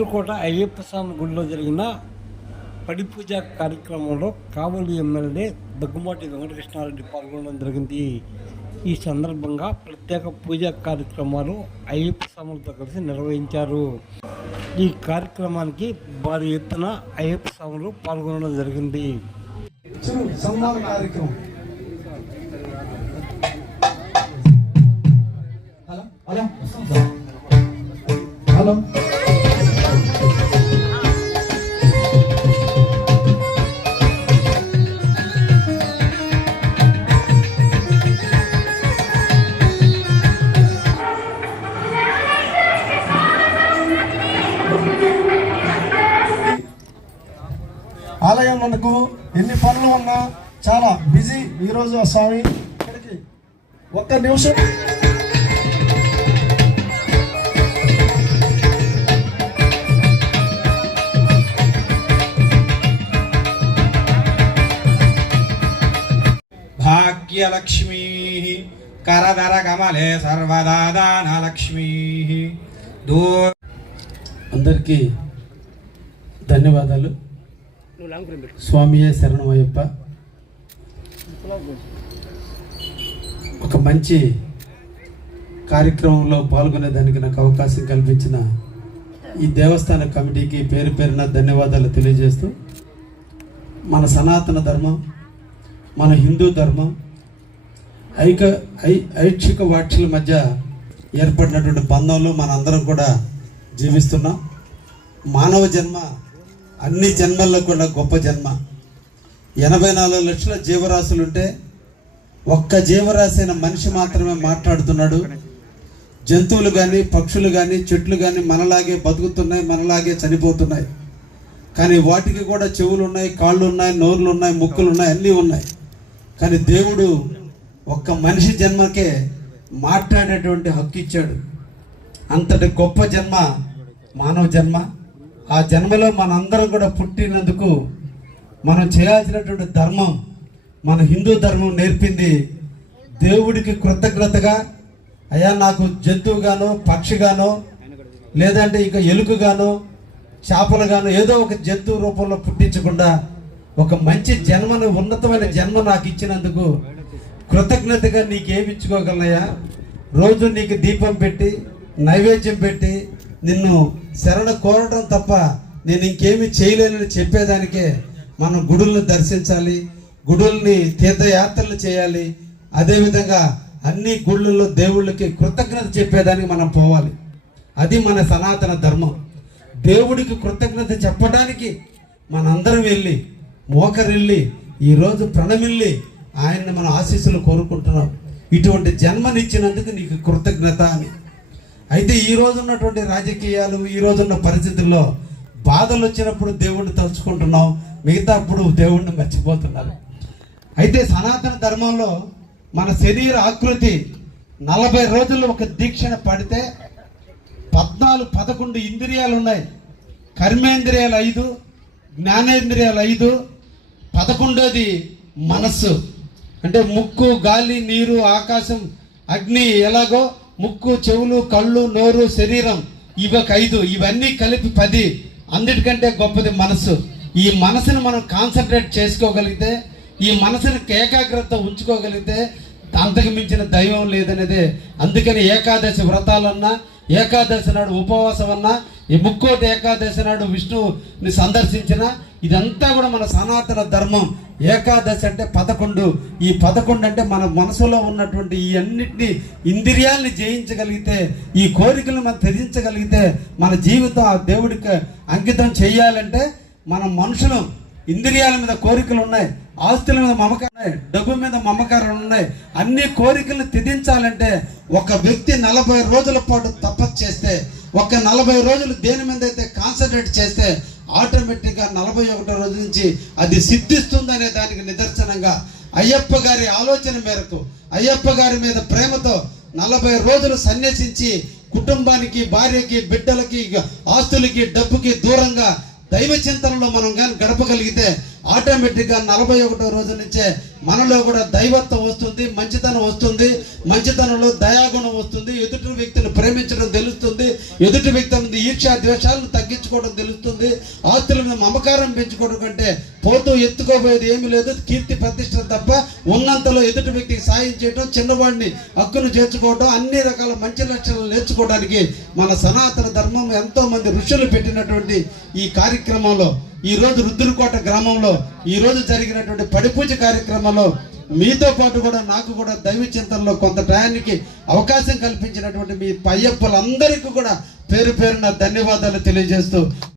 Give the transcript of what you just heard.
కందులకోట అయ్యప్ప స్వామి గుడిలో జరిగిన పడి పూజ కార్యక్రమంలో కావలి ఎమ్మెల్యే దగ్గుమాటి వెంకటకృష్ణారెడ్డి పాల్గొనడం జరిగింది. ఈ సందర్భంగా ప్రత్యేక పూజా కార్యక్రమాలు అయ్యప్ప స్వాములతో కలిసి నిర్వహించారు. ఈ కార్యక్రమానికి భారీ ఎత్తున అయ్యప్ప స్వాములు పాల్గొనడం జరిగింది. కార్యక్రమం. ఆలయం మనకు ఎన్ని పనులు ఉన్నా చాలా బిజీ ఈరోజు ఆ స్వామి. ఇక్కడికి ఒక్క నిమిషం. భాగ్యలక్ష్మీ కరదర కమలే సర్వదా దానలక్ష్మీ దూ అందరికీ ధన్యవాదాలు. స్వామియే శరణమయ్యప్ప ఒక మంచి కార్యక్రమంలో పాల్గొనేదానికి నాకు అవకాశం కల్పించిన ఈ దేవస్థాన కమిటీకి పేరు పేరున ధన్యవాదాలు తెలియజేస్తూ మన సనాతన ధర్మం మన హిందూ ధర్మం ఐక ఐ ఐచ్ఛిక వాక్యుల మధ్య ఏర్పడినటువంటి బంధంలో మనందరం కూడా జీవిస్తున్నాం. మానవ జన్మ అన్ని జన్మల్లో కూడా గొప్ప జన్మ. ఎనభై నాలుగు లక్షల జీవరాశులు ఉంటే ఒక్క జీవరాశి అయిన మనిషి మాత్రమే మాట్లాడుతున్నాడు. జంతువులు కానీ పక్షులు కానీ చెట్లు కానీ మనలాగే బతుకుతున్నాయి మనలాగే చనిపోతున్నాయి. కానీ వాటికి కూడా చెవులు ఉన్నాయి కాళ్ళు ఉన్నాయి నోర్లు ఉన్నాయి ముక్కులు ఉన్నాయి అన్నీ ఉన్నాయి. కానీ దేవుడు ఒక్క మనిషి జన్మకే మాట్లాడేటువంటి హక్కు ఇచ్చాడు. అంతటి గొప్ప జన్మ మానవ జన్మ. ఆ జన్మలో మనందరం కూడా పుట్టినందుకు మనం చేయాల్సినటువంటి ధర్మం మన హిందూ ధర్మం నేర్పింది దేవుడికి కృతజ్ఞతగా అయ్యా నాకు జంతువుగానో పక్షిగానో లేదంటే ఇక ఎలుకగానో చేపలుగానో ఏదో ఒక జంతువు రూపంలో పుట్టించకుండా ఒక మంచి జన్మను ఉన్నతమైన జన్మ నాకు ఇచ్చినందుకు కృతజ్ఞతగా నీకేమి ఇచ్చుకోగలనయ్యా? రోజు నీకు దీపం పెట్టి నైవేద్యం పెట్టి నిన్ను శరణ కోరడం తప్ప నేను ఇంకేమి చేయలేనని చెప్పేదానికే మనం గుడులను దర్శించాలి గుడుల్ని తీర్థయాత్రలు చేయాలి. అదేవిధంగా అన్ని గుళ్ళల్లో దేవుళ్ళకి కృతజ్ఞత చెప్పేదానికి మనం పోవాలి. అది మన సనాతన ధర్మం. దేవుడికి కృతజ్ఞత చెప్పడానికి మనందరం వెళ్ళి మోకరిల్లి ఈరోజు ప్రణమిల్లి ఆయన్ని మన ఆశీస్సులు కోరుకుంటున్నాం. ఇటువంటి జన్మనిచ్చినందుకు నీకు కృతజ్ఞత అని. అయితే ఈ రోజున్నటువంటి రాజకీయాలు ఈ రోజున్న పరిస్థితుల్లో బాధలు వచ్చినప్పుడు దేవుణ్ణి తలుచుకుంటున్నాం. మిగతా అప్పుడు దేవుణ్ణి మర్చిపోతున్నారు. అయితే సనాతన ధర్మంలో మన శరీర ఆకృతి నలభై రోజుల్లో ఒక దీక్షణ పడితే పద్నాలుగు పదకొండు ఇంద్రియాలు ఉన్నాయి. కర్మేంద్రియాలు ఐదు జ్ఞానేంద్రియాలు ఐదు పదకొండోది మనస్సు. అంటే ముక్కు గాలి నీరు ఆకాశం అగ్ని ఎలాగో ముక్కు చెవులు కళ్ళు నోరు శరీరం ఇవి ఒక ఐదు ఇవన్నీ కలిపి పది. అన్నిటికంటే గొప్పది మనస్సు. ఈ మనసును మనం కాన్సన్ట్రేట్ చేసుకోగలిగితే ఈ మనసును ఏకాగ్రత ఉంచుకోగలిగితే అంతకు మించిన దైవం లేదనేదే. అందుకని ఏకాదశి వ్రతాలన్నా ఏకాదశి నాడు ఉపవాసం అన్నా ఈ ముక్కోటి ఏకాదశి నాడు విష్ణువుని సందర్శించిన ఇదంతా కూడా మన సనాతన ధర్మం. ఏకాదశి అంటే పదకొండు. ఈ పదకొండు అంటే మన మనసులో ఉన్నటువంటి ఈ అన్నిటిని ఇంద్రియాల్ని జయించగలిగితే ఈ కోరికలను మనం త్యజించగలిగితే మన జీవితం ఆ దేవుడికి అంకితం చేయాలంటే మన మనుషులు ఇంద్రియాల మీద కోరికలు ఉన్నాయి. ఆస్తుల మీద మమకారం ఉన్నాయి డబ్బు మీద మమకారం ఉన్నాయి. అన్ని కోరికలను తిదించాలంటే ఒక వ్యక్తి నలభై రోజుల పాటు తపస్సు చేస్తే ఒక నలభై రోజులు దేని మీద అయితే కాన్సన్ట్రేట్ చేస్తే ఆటోమేటిక్గా నలభై ఒకటో రోజు నుంచి అది సిద్ధిస్తుంది అనే దానికి నిదర్శనంగా అయ్యప్ప గారి ఆలోచన మేరకు అయ్యప్ప గారి మీద ప్రేమతో నలభై రోజులు సన్యసించి కుటుంబానికి భార్యకి బిడ్డలకి ఆస్తులకి డబ్బుకి దూరంగా దైవ చింతనలో మనం కానీ గడపగలిగితే ఆటోమేటిక్గా నలభై ఒకటో రోజు నుంచే మనలో కూడా దైవత్వం వస్తుంది మంచితనం వస్తుంది మంచితనంలో దయాగుణం వస్తుంది ఎదుటి వ్యక్తిని ప్రేమించడం తెలుస్తుంది ఎదుటి వ్యక్తి మీద ఈర్ష్యా ద్వేషాలను తగ్గించుకోవడం తెలుస్తుంది ఆస్తులను మమకారం పెంచుకోవడం కంటే పోతూ ఎత్తుకోబోయేది ఏమీ లేదు కీర్తి ప్రతిష్ట తప్ప ఉన్నంతలో ఎదుటి వ్యక్తికి సాయం చేయడం చిన్నవాడిని హక్కును చేర్చుకోవడం అన్ని రకాల మంచి లక్షణాలు నేర్చుకోవడానికి మన సనాతన ధర్మం ఎంతోమంది ఋషులు పెట్టినటువంటి ఈ కార్యక్రమంలో ఈ రోజు రుద్రుకోట గ్రామంలో ఈ రోజు జరిగినటువంటి పడిపూజ కార్యక్రమంలో మీతో పాటు కూడా నాకు కూడా దైవ చింతనలో కొంత టయానికి అవకాశం కల్పించినటువంటి మీ పయ్యప్పులందరికీ కూడా పేరు పేరున ధన్యవాదాలు తెలియజేస్తూ